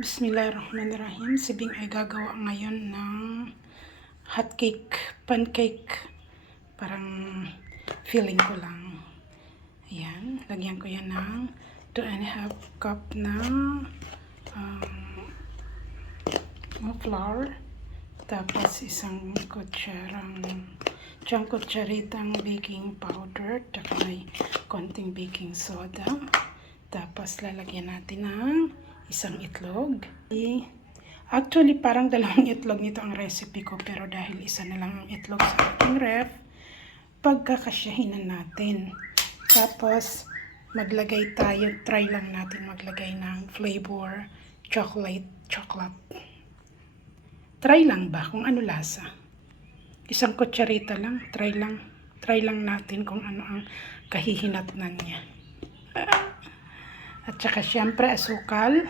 Bismillahirrahmanirrahim. Si Bing ay gagawa ngayon ng hot cake, pancake. Parang feeling ko lang. Ayan. Lagyan ko yan ng 2½ cup na flour. Tapos isang kutsaritang baking powder. Tapos may konting baking soda. Tapos lalagyan natin ng isang itlog. Actually, parang 2 itlog nito ang recipe ko. Pero dahil isa na lang ang itlog sa aking ref, pagkakasyahinan natin. Tapos, try lang natin maglagay ng flavor, chocolate. Try lang ba kung ano lasa? Isang kutsarita lang, try lang natin kung ano ang kahihinatnan niya. At saka syempre asukal.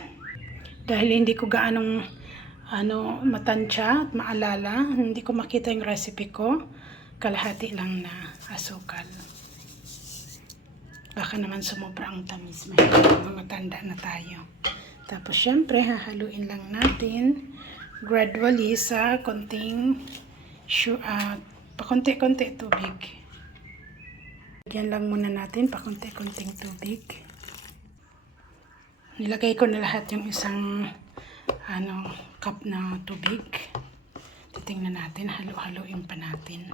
Dahil hindi ko gaanong matansya at maalala, hindi ko makita yung recipe ko, kalahati lang na asukal. Baka naman sumobra ang tamis, matanda na tayo. Tapos syempre hahaluin lang natin gradually sa pakunti-kunti tubig. Diyan lang muna natin pakunti-kunting tubig. Nilagay ko na lahat yung isang cup na tubig. Titingnan natin, halo-haloin pa natin.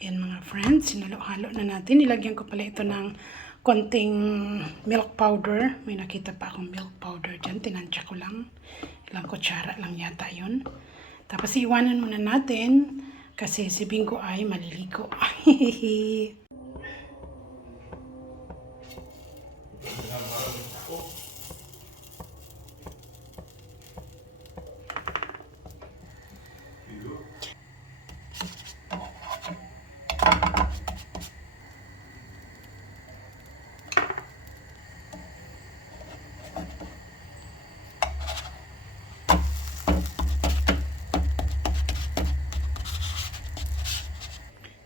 Yan mga friends, sinalo-halo na natin. Nilagyan ko pala ito ng konting milk powder. May nakita pa akong milk powder dyan. Tinansya ko lang. Ilang kutsara lang yata yun. Tapos iwanan muna natin kasi si Bingo ay maliligo.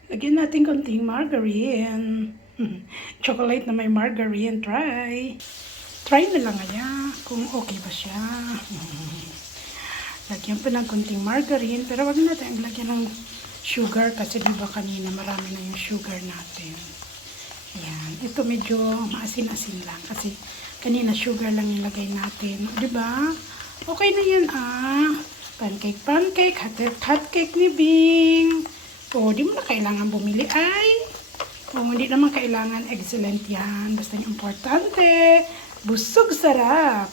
Lagyan natin konting margarine. Chocolate na may margarine. Try na lang kaya kung okay ba siya. Lagyan pa ng konting margarine. Pero wag natin lagyan ng sugar kasi diba kanina marami na yung sugar natin. Ayan. Ito medyo maasin-asin lang kasi kanina sugar lang yung lagay natin. Diba? Okay na yan Pancake. Hot cake ni Bing. Di mo na kailangan bumili hindi naman kailangan excellent yan. Basta yung importante, busog sarap.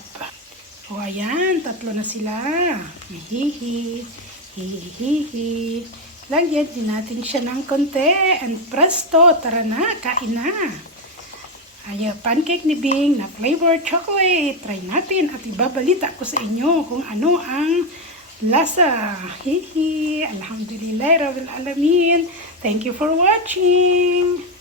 Ayan, 3 na sila. Hihihi. Lagyan din natin siya ng konti. And presto, tara na, kain na. Ayan, pancake ni Bing na flavor chocolate. Try natin at ibabalita ko sa inyo kung ano ang lasa. Alhamdulillah Rabbil Alamin. Thank you for watching.